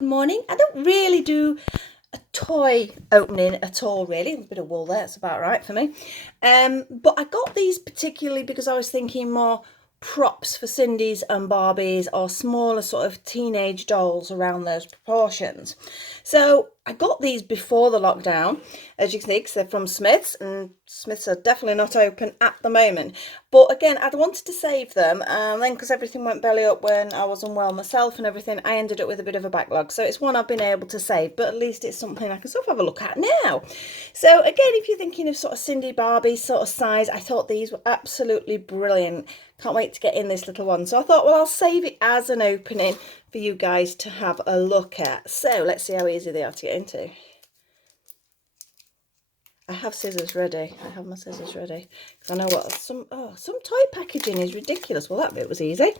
Morning. I don't really do a toy opening at all, really. A bit of wool there, it's about right for me. But I got these particularly because I was thinking more props for Cindy's and Barbie's or smaller sort of teenage dolls around those proportions. So I got these before the lockdown, as you can see, because they're from Smiths, and Smiths are definitely not open at the moment. But again, I'd wanted to save them, and then because everything went belly up when I was unwell myself and everything, I ended up with a bit of a backlog. So it's one I've been able to save, but at least it's something I can sort of have a look at now. So again, if you're thinking of sort of Cindy Barbie sort of size, I thought these were absolutely brilliant. Can't wait to get in this little one. So I thought, well, I'll save it as an opening for you guys to have a look at. So let's see how easy they are to get into. I have scissors ready. I have my scissors ready because I know what some toy packaging is ridiculous. Well, that bit was easy.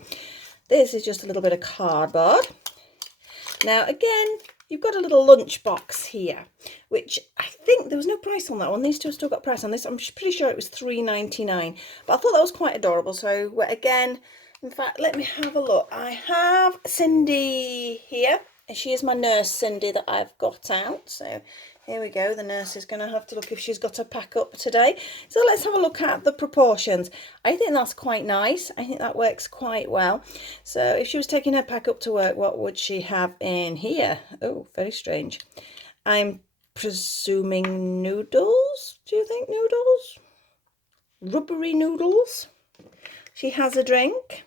This is just a little bit of cardboard. Now again, you've got a little lunch box here, which I think there was no price on that one. These two have still got price on this. I'm pretty sure it was $3.99, but I thought that was quite adorable. So again, in fact, let me have a look. I have Cindy here, and she is my nurse Cindy that I've got out. So here we go. The nurse is going to have to look if she's got a pack up today. So let's have a look at the proportions. I think that's quite nice. I think that works quite well. So if she was taking her pack up to work, what would she have in here? Oh, very strange. I'm presuming noodles. Do you think noodles? Rubbery noodles. She has a drink.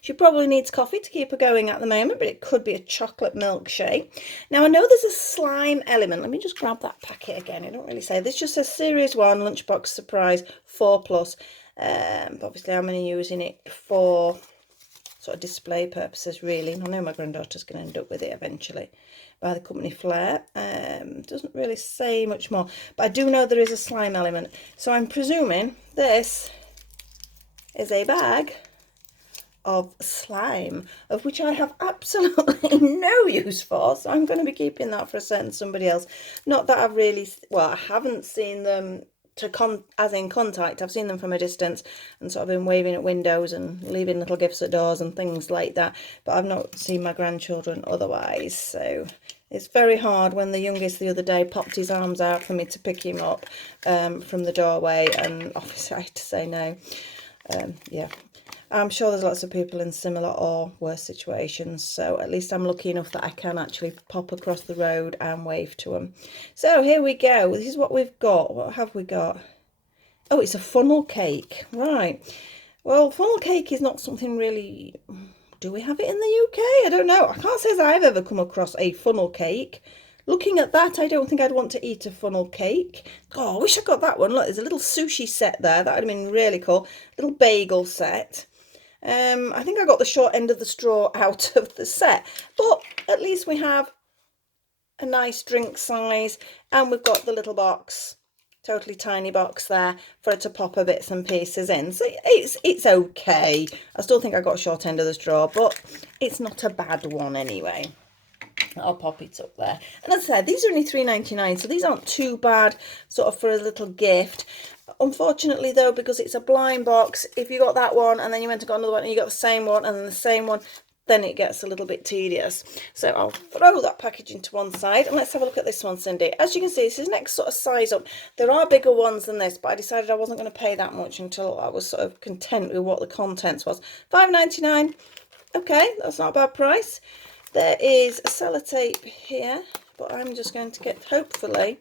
She probably needs coffee to keep her going at the moment, but it could be a chocolate milkshake. Now, I know there's a slime element. Let me just grab that packet again. I don't really say. This just says Series 1, Lunchbox Surprise, 4 plus. But obviously, I'm only using it for sort of display purposes, really. I know my granddaughter's going to end up with it eventually by the company Flair. Doesn't really say much more. But I do know there is a slime element. So I'm presuming this is a bag of slime, of which I have absolutely no use for, so I'm going to be keeping that for a certain somebody else. Not that I've really, well, I haven't seen them as in contact. I've seen them from a distance and sort of been waving at windows and leaving little gifts at doors and things like that, but I've not seen my grandchildren otherwise. So it's very hard when the youngest the other day popped his arms out for me to pick him up from the doorway, and obviously I had to say no. Yeah, I'm sure there's lots of people in similar or worse situations, so at least I'm lucky enough that I can actually pop across the road and wave to them. So here we go. This is what we've got. What have we got? Oh, it's a funnel cake. Right. Well, funnel cake is not something really... Do we have it in the UK? I don't know. I can't say as I've ever come across a funnel cake. Looking at that, I don't think I'd want to eat a funnel cake. Oh, I wish I got that one. Look, there's a little sushi set there. That would have been really cool. Little bagel set. I think I got the short end of the straw out of the set. But at least we have a nice drink size. And we've got the little box. Totally tiny box there for her to pop her bits and pieces in. So it's okay. I still think I got a short end of the straw, but it's not a bad one anyway. I'll pop it up there. And as I said, these are only $3.99, so these aren't too bad sort of for a little gift. Unfortunately though, because it's a blind box, if you got that one and then you went to go another one and you got the same one and then the same one, then it gets a little bit tedious. So I'll throw that packaging to one side and let's have a look at this one, Cindy. As you can see, this is next sort of size up. There are bigger ones than this, but I decided I wasn't going to pay that much until I was sort of content with what the contents was. $5.99. Okay, that's not a bad price. There is a sellotape here, but I'm just going to get, hopefully,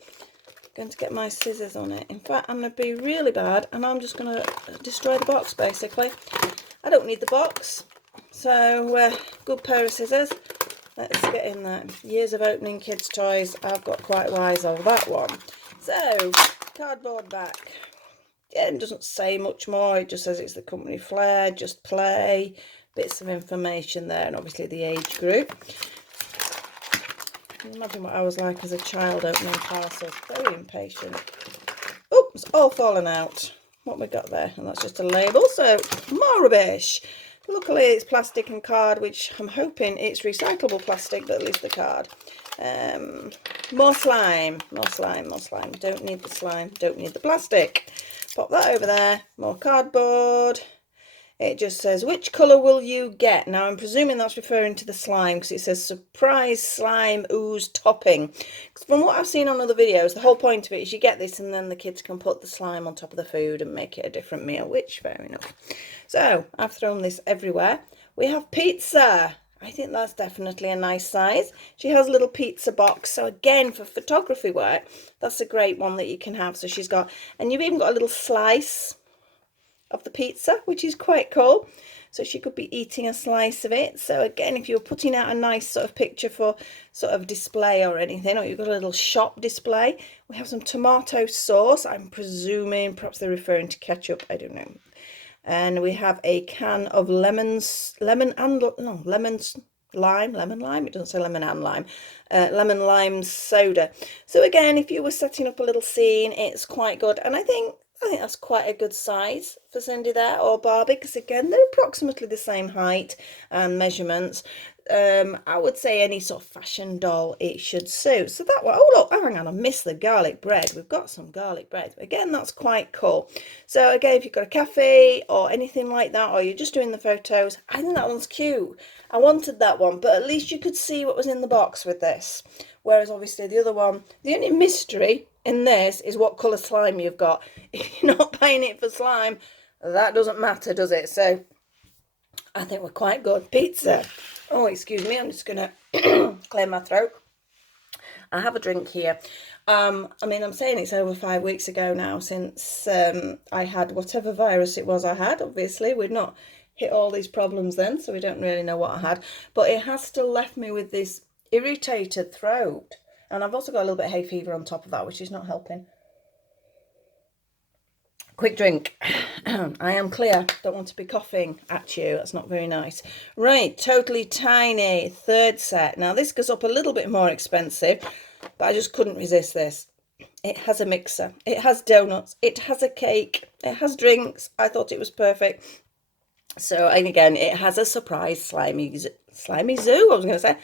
going to get my scissors on it. In fact, I'm going to be really bad, and I'm just going to destroy the box, basically. I don't need the box, so good pair of scissors. Let's get in there. Years of opening kids' toys, I've got quite wise of that one. So, cardboard back. Yeah, it doesn't say much more. It just says it's the company Flair, just play. Bits of information there, and obviously the age group. Can you imagine what I was like as a child opening parcels? Very impatient. Oh, it's all fallen out. What we got there? And that's just a label, so more rubbish. Luckily it's plastic and card, which I'm hoping it's recyclable plastic, but at least the card. More slime, more slime, more slime. Don't need the slime, don't need the plastic. Pop that over there. More cardboard. It just says, which colour will you get? Now, I'm presuming that's referring to the slime because it says surprise slime ooze topping. Because from what I've seen on other videos, the whole point of it is you get this and then the kids can put the slime on top of the food and make it a different meal, which, fair enough. So, I've thrown this everywhere. We have pizza. I think that's definitely a nice size. She has a little pizza box. So again, for photography work, that's a great one that you can have. So she's got, and you've even got a little slice of the pizza, which is quite cool. So she could be eating a slice of it. So again, if you're putting out a nice sort of picture for sort of display or anything, or you've got a little shop display, we have some tomato sauce. I'm presuming perhaps they're referring to ketchup. I don't know. And we have a can of lemon lime. It doesn't say lemon and lime. Lemon lime soda. So again, if you were setting up a little scene, it's quite good. And I think that's quite a good size for Cindy there, or Barbie, because again, they're approximately the same height and measurements. I would say any sort of fashion doll it should suit. So that one, oh look, oh hang on, I missed the garlic bread. We've got some garlic bread. Again, that's quite cool. So again, if you've got a cafe or anything like that, or you're just doing the photos, I think that one's cute. I wanted that one, but at least you could see what was in the box with this. Whereas obviously the other one, the only mystery in this is what colour slime you've got. If you're not buying it for slime, that doesn't matter, does it? So I think we're quite good. Pizza. Oh, excuse me, I'm just going to clear my throat. I have a drink here. I mean, I'm saying it's over 5 weeks ago now since I had whatever virus it was I had. Obviously, we'd not hit all these problems then, so we don't really know what I had. But it has still left me with this irritated throat. And I've also got a little bit of hay fever on top of that, which is not helping. Quick drink. I am clear. Don't want to be coughing at you. That's not very nice. Right, Totally Tiny, third set. Now, this goes up a little bit more expensive, but I just couldn't resist this. It has a mixer. It has donuts. It has a cake. It has drinks. I thought it was perfect. So, and again, it has a surprise slimy zoo, I was going to say.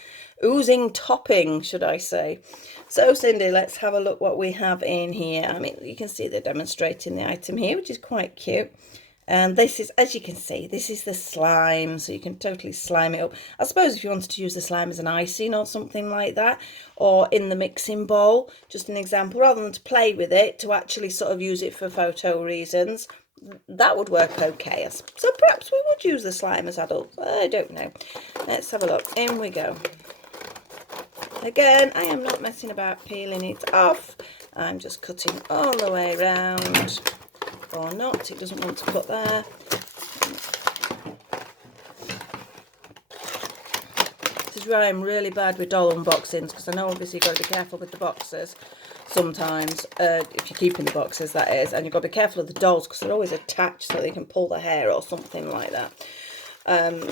Oozing topping, should I say. So, Cindy, let's have a look what we have in here. I mean, you can see they're demonstrating the item here, which is quite cute. And this is, as you can see, this is the slime, so you can totally slime it up. I suppose if you wanted to use the slime as an icing or something like that, or in the mixing bowl, just an example, rather than to play with it, to actually sort of use it for photo reasons, that would work okay. So perhaps we would use the slime as adults. I don't know. Let's have a look. In we go. Again, I am not messing about peeling it off. I'm just cutting all the way around. Or not, it doesn't want to cut there. This is where I'm really bad with doll unboxings, because I know obviously you've got to be careful with the boxes sometimes, if you're keeping the boxes, that is, and you've got to be careful of the dolls because they're always attached so they can pull the hair or something like that.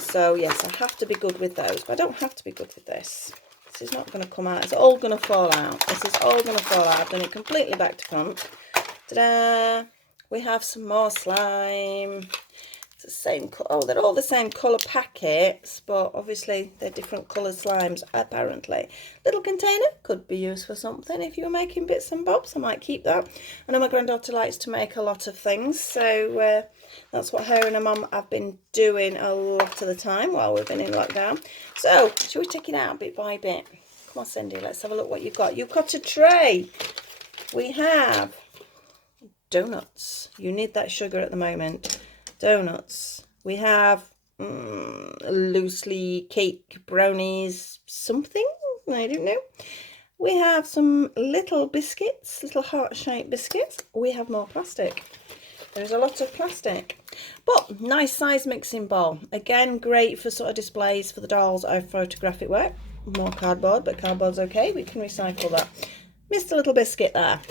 So yes, I have to be good with those, but I don't have to be good with this. This is not going to come out. It's all going to fall out. This is all going to fall out. I've done it completely back to front. Ta-da! We have some more slime. It's the same, oh, they're all the same colour packets, but obviously they're different colour slimes, apparently. Little container, could be used for something. If you were making bits and bobs, I might keep that. I know my granddaughter likes to make a lot of things, so that's what her and her mum have been doing a lot of the time while we've been in lockdown. So, shall we take it out bit by bit? Come on, Cindy, let's have a look what you've got. You've got a tray. We have donuts. You need that sugar at the moment. Donuts. We have loosely cake brownies something, I don't know. We have some little biscuits, little heart-shaped biscuits. We have more plastic. There's a lot of plastic, but nice size mixing bowl. Again, great for sort of displays for the dolls of photographic work. More cardboard, but cardboard's okay, we can recycle that. Missed a little biscuit there.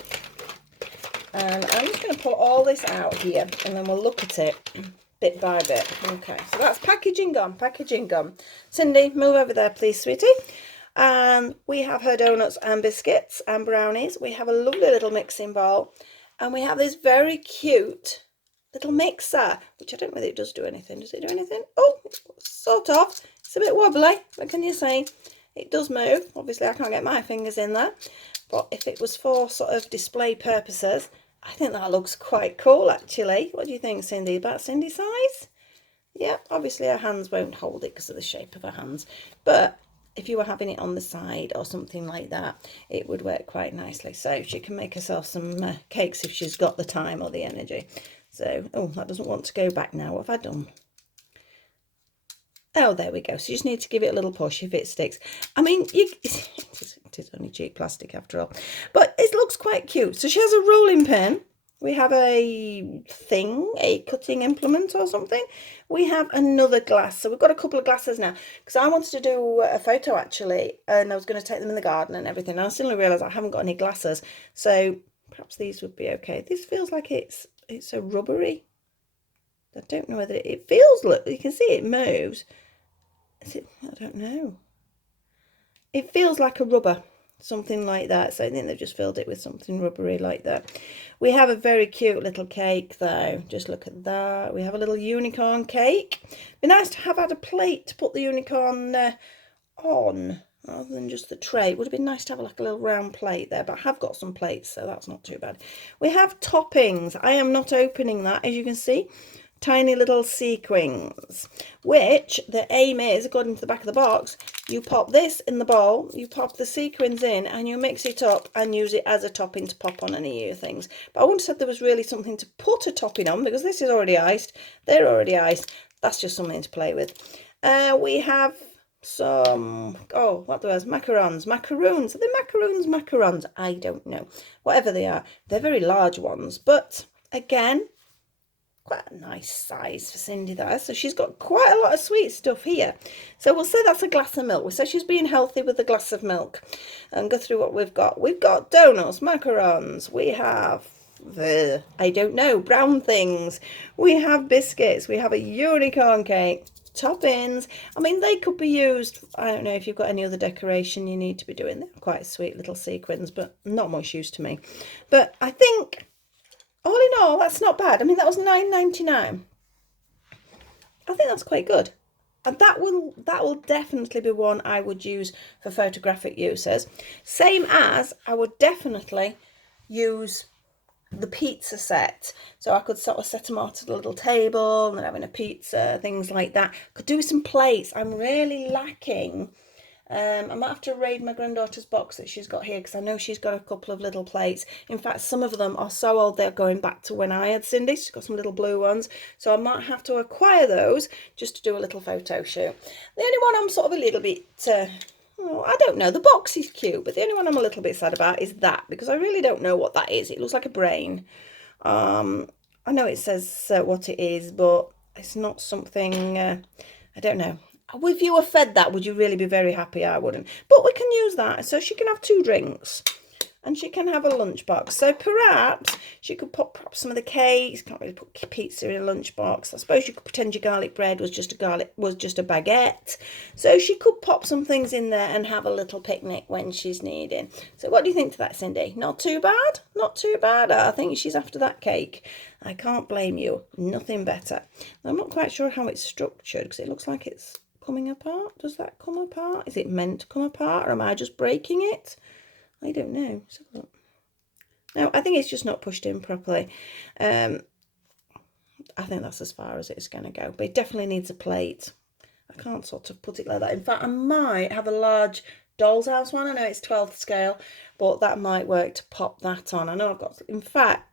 And I'm just going to pull all this out here and then we'll look at it bit by bit. Okay, so that's packaging gone, packaging gone. Cindy, move over there, please, sweetie. And we have her donuts and biscuits and brownies. We have a lovely little mixing bowl. And we have this very cute little mixer, which I don't know whether it does do anything. Does it do anything? Oh, sort of. It's a bit wobbly, what can you say? It does move. Obviously, I can't get my fingers in there. But if it was for sort of display purposes, I think that looks quite cool, actually. What do you think, Cindy? About Cindy's size? Yeah, obviously her hands won't hold it because of the shape of her hands, but if you were having it on the side or something like that, it would work quite nicely. So she can make herself some cakes if she's got the time or the energy. So, oh, that doesn't want to go back now. What have I done? Oh, there we go. So you just need to give it a little push if it sticks. I mean, it is only cheap plastic after all. But it looks quite cute. So she has a rolling pin. We have a cutting implement or something. We have another glass. So we've got a couple of glasses now. Because I wanted to do a photo, actually. And I was going to take them in the garden and everything. And I suddenly realised I haven't got any glasses. So perhaps these would be okay. This feels like it's a rubbery. I don't know whether it feels, look, you can see it moves. I don't know. It feels like a rubber, something like that. So I think they've just filled it with something rubbery like that. We have a very cute little cake though. Just look at that. We have a little unicorn cake. It'd be nice to have had a plate to put the unicorn on rather than just the tray. It would have been nice to have like a little round plate there, but I have got some plates, so that's not too bad. We have toppings. I am not opening that, as you can see. Tiny little sequins, which the aim is, according to the back of the box, you pop this in the bowl, you pop the sequins in and you mix it up and use it as a topping to pop on any of your things. But I wouldn't have said there was really something to put a topping on because this is already iced, they're already iced. That's just something to play with. We have some, oh, what there was, macarons. Are they macarons? I don't know. Whatever they are, they're very large ones, but again, quite a nice size for Cindy there. So she's got quite a lot of sweet stuff here. So we'll say that's a glass of milk. We say she's being healthy with a glass of milk. And go through what we've got. We've got donuts, macarons. We have I don't know, brown things. We have biscuits. We have a unicorn cake. Toppings. I mean, they could be used, I don't know if you've got any other decoration you need to be doing. They're quite sweet little sequins, but not much use to me. But I think, all in all, that's not bad. I mean, that was £9.99. I think that's quite good. And that will definitely be one I would use for photographic uses. Same as I would definitely use the pizza set. So I could sort of set them out at a little table and having a pizza, things like that. Could do some plates. I'm really lacking. I might have to raid my granddaughter's box that she's got here because I know she's got a couple of little plates. In fact, some of them are so old they're going back to when I had Cindy. She's got some little blue ones. So I might have to acquire those just to do a little photo shoot. The only one I'm sort of a little bit, I don't know. The box is cute, but the only one I'm a little bit sad about is that because I really don't know what that is. It looks like a brain. I know it says what it is, but it's not something, I don't know. If you were fed that, would you really be very happy? I wouldn't. But we can use that. So she can have 2 drinks. And she can have a lunchbox. So perhaps she could put some of the cakes. Can't really put pizza in a lunchbox. I suppose you could pretend your garlic bread was just a baguette. So she could pop some things in there and have a little picnic when she's needing. So what do you think to that, Cindy? Not too bad? Not too bad. I think she's after that cake. I can't blame you. Nothing better. I'm not quite sure how it's structured because it looks like it's coming apart. Does that come apart? Is it meant to come apart or am I just breaking it? I don't know. No, I think it's just not pushed in properly. I think that's as far as it's going to go. But it definitely needs a plate. I can't sort of put it like that. In fact, I might have a large doll's house one. I know it's 12th scale, but that might work to pop that on. I know I've got, in fact,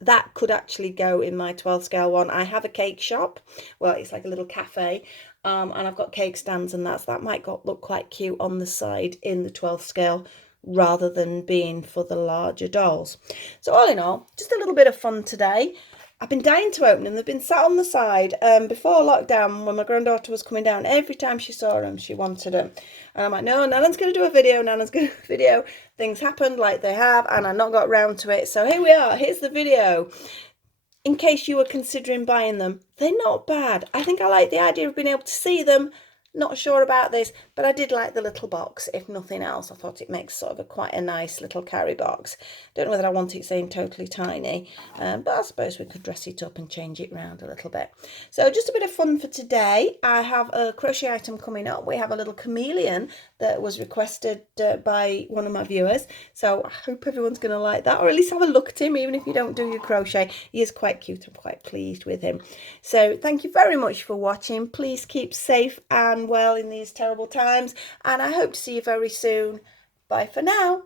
that could actually go in my 12th scale one. I have a cake shop. Well, it's like a little cafe. And I've got cake stands and that might look quite cute on the side in the 12th scale rather than being for the larger dolls. So all in all, just a little bit of fun today. I've been dying to open them. They've been sat on the side. Before lockdown, when my granddaughter was coming down, every time she saw them, she wanted them. And I'm like, no, Nana's going to do a video. Nana's going to do a video. Things happened like they have, and I not got round to it. So here we are. Here's the video. In case you were considering buying them, they're not bad. I think I like the idea of being able to see them Not sure about this, but I did like the little box. If nothing else, I thought it makes sort of quite a nice little carry box. Don't know whether I want it saying totally tiny, but I suppose we could dress it up and change it around a little bit. So just a bit of fun for today. I have a crochet item coming up. We have a little chameleon that was requested by one of my viewers. So I hope everyone's going to like that, or at least have a look at him, even if you don't do your crochet. He is quite cute. I'm quite pleased with him. So thank you very much for watching. Please keep safe and well in these terrible times, and I hope to see you very soon. Bye for now.